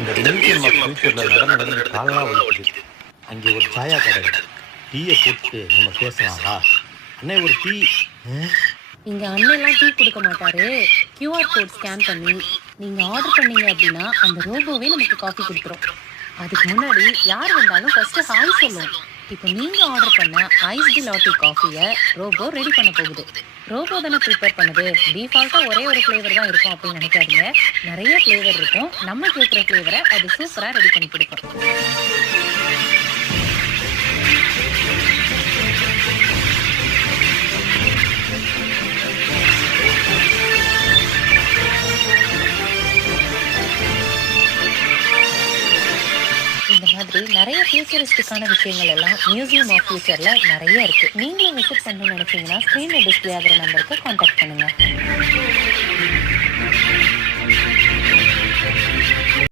இந்த museum of ஃபியூச்சரில் நடந்து காலெல்லாம் வலிக்குது. அங்கே ஒரு சாயா கடை, டீயை போட்டு நம்ம பேசலாங்களா? அண்ணே ஒரு டீ. இங்க அண்ணெல்லாம் டீ கொடுக்க மாட்டாரு. கியூஆர் கோட் ஸ்கேன் பண்ணி நீங்க ஆர்டர் பண்ணீங்க அப்படின்னா அந்த ரோபோவே நமக்கு காஃபி கொடுத்துரும். அதுக்கு முன்னாடி யார் வந்தாலும் ஃபர்ஸ்ட் ஹாய் சொல்லும். இப்போ நீங்க ஆர்டர் பண்ண ஐஸ்டு லாட்டி காஃபியை ரோபோ ரெடி பண்ண போகுது. ரோபோ தானே ப்ரிப்பேர் பண்ணுது, டிஃபால்ட்டா ஒரே ஒரு ஃப்ளேவர் தான் இருக்கும் அப்படின்னு நினைக்காதீங்க. நிறைய ஃப்ளேவர் இருக்கும். நம்ம கேட்குற ஃப்ளேவரை அது சூப்பரா ரெடி பண்ணி கொடுக்கும். இந்த மாதிரி நிறைய ஃபியூச்சரிஸ்டிக்கான விஷயங்கள் எல்லாம் மியூசியம் ஆஃப் ஃபியூச்சர்ல நிறைய இருக்கு. நீங்களும் விசிட் பண்ணணும்னு நினைச்சீங்கன்னா ஸ்கிரீன்ல டிஸ்பிளே ஆகிற நம்பருக்கு கான்டாக்ட் பண்ணுங்க.